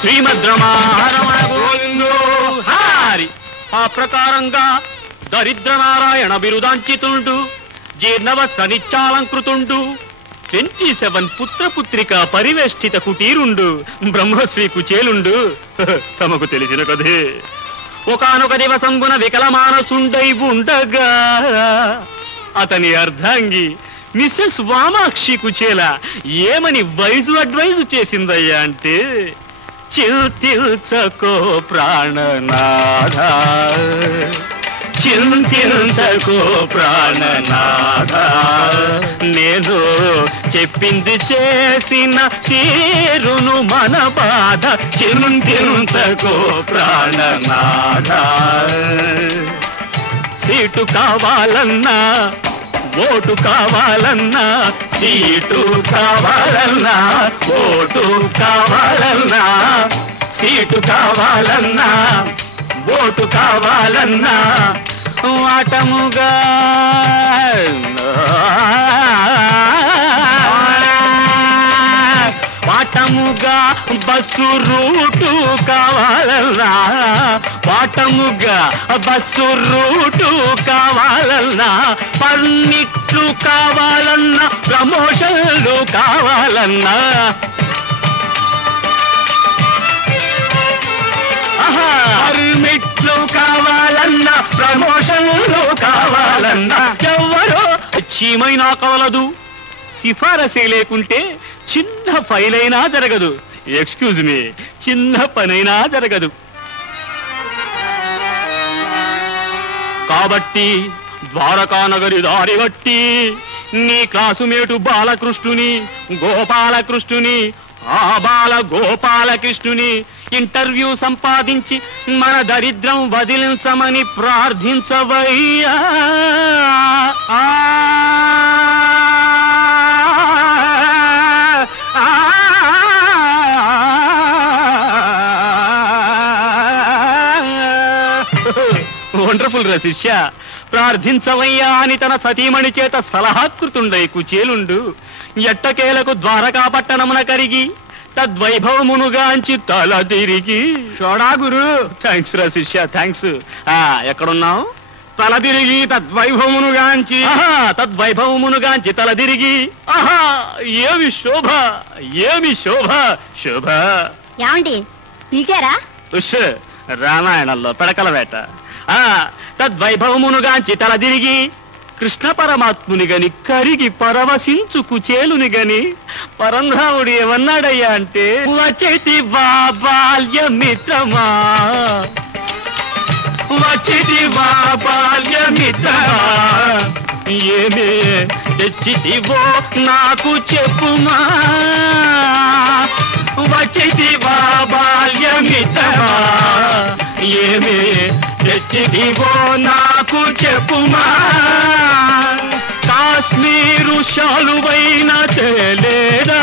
శ్రీమద్రమారమణ గోవిందో హారి. ఆ ప్రకారంగా దరిద్ర నారాయణ బిరుదాంచితుండు, జీర్ణవస్త్ర నిత్యాలంకృతుండు, 27 పుత్రపుత్రిక పరివేష్టిత కుటీరుండు బ్రహ్మశ్రీ కుచేలుండు. తమకు తెలిసిన కదే. ఒకనొక దివసంబున వికలమానసుండై ఉండగా అతని అర్ధాంగి మిస్సెస్ వామాక్షి కుచేల ఏమని అడ్వైజు చేసిందయ్యా అంటే, చింతించకో ప్రాణనాథ, చింతించకో ప్రాణనాథ, నేను చెప్పింది చేసిన తీరును మన బాధ, చింతించకో ప్రాణనాథ. సీటు కావాలన్నా, ఓటు కావాలన్నా, సీటు కావాలన్నా, ఓటు కావాలన్నా, సీటు కావాలన్నా, ఓటు కావాలన్నా, వాటముగా వాటముగా బస్సు రూటు కావాలన్నా, వాటముగా బస్సు రూటు కావాలన్నా, పర్మిట్లు కావాలన్నా, ప్రమోషన్లు కావాలన్నా, పర్మిట్లు కావాలన్నా, ప్రమోషన్లు కావాలన్నా, ఎవరో చీమైనా కవలదు, సిఫారసే లేకుంటే చిన్న ఫైలైనా జరగదు. ఎక్స్క్యూజ్ మీ, చిన్న పనైనా జరగదు. కాబట్టి ద్వారకానగరి దారి బట్టి నీ క్లాసుమేటు బాలకృష్ణుని, గోపాలకృష్ణుని, ఆ బాల గోపాలకృష్ణుని ఇంటర్వ్యూ సంపాదించి మన దరిద్రం వదిలించమని ప్రార్థించవయ్యా. వండర్ఫుల్ రా శిష్య, ప్రార్థించవయ్యా అని తన సతీమణి చేత సలహాకృతుండై కుచేలుండు ఎట్టకేలకు ద్వారకా పట్టణమున కరిగి తద్వైభవమునుగాంచి తల తిరిగి. షోడా గురు. థ్యాంక్స్ రా శిష్య, థ్యాంక్స్. ఎక్కడున్నావు? తల తిరిగి తద్వైభవమునుగాంచి, తద్వైభవమునుగాంచి తల తిరిగి. ఆహా, ఏమి శోభ, ఏమి శోభ, శోభ. ఏమండి పిలిచారా? రామాయణంలో పెడకల వేట. తద్వైభవమునుగాంచి తల తిరిగి కృష్ణ పరమాత్ముని గని కరిగి పరవశించు కుచేలుని గని పరంధాముడు ఏమన్నాడయ్యా అంటే, వచ్చేటి బాల్యమిత్రమా, వచ్చేటి బాల్యమిత్రమా, ఏమే తెచ్చితివో నాకు చెప్పుమా, వచ్చేటి బాల్యమిత్రమా, ఏమే తెచ్చిదివో నాకు చెప్పుమా, కాశ్మీరు శాలువైన తేలేదా,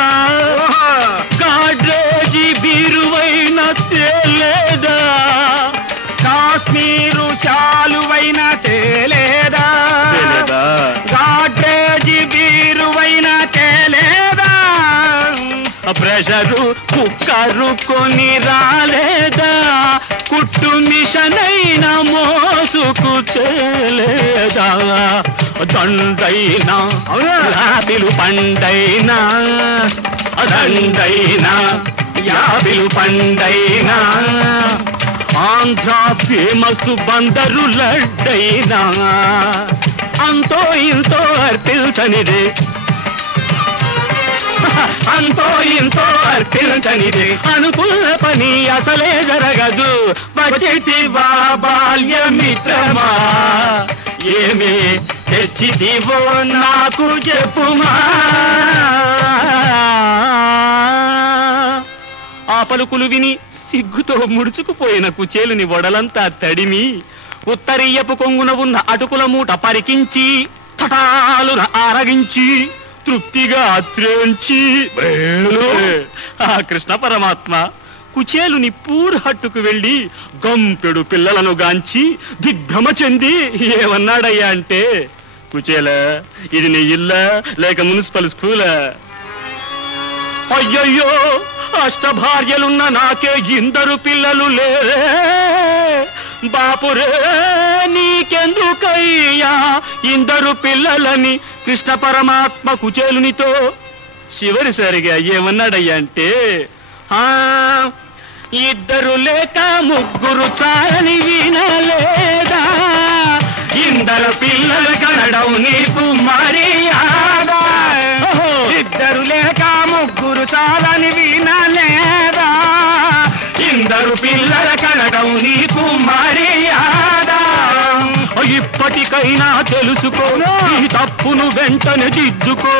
గాడ్రేజీ బీరువైన తేలేదా, కాశ్మీరు శాలువైన తేలేదా, గాడ్రేజీ బీరువైన తేలేదా, ప్రెషరు కుక్కరు కొని రాలేదా, కుట్టు మిషనైనా మోసుకు తేలేదా, దండైనా యాపిలు పండైనా, దండైనా యాపిలు పండైనా, ఆంధ్ర ఫేమస్ బందరు లడ్డైనా, అంతో ఇంతో అర్పించనిదే, అంతో ఇంతో అర్పించనిదే, అనుకున్న పని అసలే జరగదు, వచ్చేటి బాల్యమిత్రమా, ఏమి తెచ్చిదివో నాకు చెప్పుమా. ఆ పలుకులు విని సిగ్గుతో ముడుచుకుపోయిన కుచేలుని వడలంతా తడిమి ఉత్తరీయపు కొంగున ఉన్న అటుకుల మూట పరికించి తటాలున ఆరగించి తృప్తిగా త్రేంచి ఆ కృష్ణ పరమాత్మ కుచేలుని పూర్హట్టుకు వెళ్లి గంపెడు పిల్లలను గాంచి దిగ్భ్రమ చెంది ఏమన్నాడయ్యా అంటే, కుచేల ఇది నీ ఇల్లా లేక మున్సిపల్ స్కూలా? అయ్యయ్యో అష్టభార్యలున్న నాకే ఇందరు పిల్లలు లేరే బాపురే నీకెందుకయ్యా ఇందరు పిల్లలని కృష్ణ పరమాత్మ కుచేలునితో చివరిసరిగా ఏమన్నాడయ్యా అంటే ఇద్దరు లేక ముగ్గురు చాలని వినలేదా ఇందరు పిల్లలు కనడం నీకు మర్యాదా ఇద్దరు లేక ముగ్గురు చాలని వినలేదా ఇందరు పిల్లల కనడం నీకు మర్యాదా ఇప్పటికైనా తెలుసుకో నీ తప్పును వెంటనే దిద్దుకో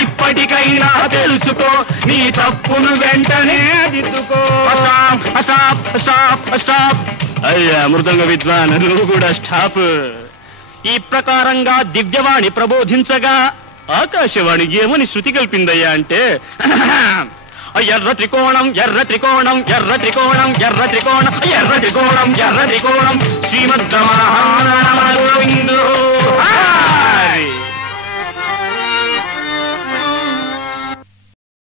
ఇప్పటికైనా తెలుసుకో నీ తప్పును వెంటనే దిద్దుకో స్టాప్ అయ్యా మృదంగ విద్వాన్ నువ్వు కూడా స్టాప్. ఈ ప్రకారంగా దివ్యవాణి ప్రబోధించగా ఆకాశవాణి ఏమని శృతి కల్పిందయ్యా అంటే ఎర్ర త్రికోణం ఎర్ర త్రికోణం ఎర్ర త్రికోణం ఎర్ర త్రికోణం ఎర్ర త్రికోణం ఎర్ర త్రికోణం శ్రీమద్రమాణ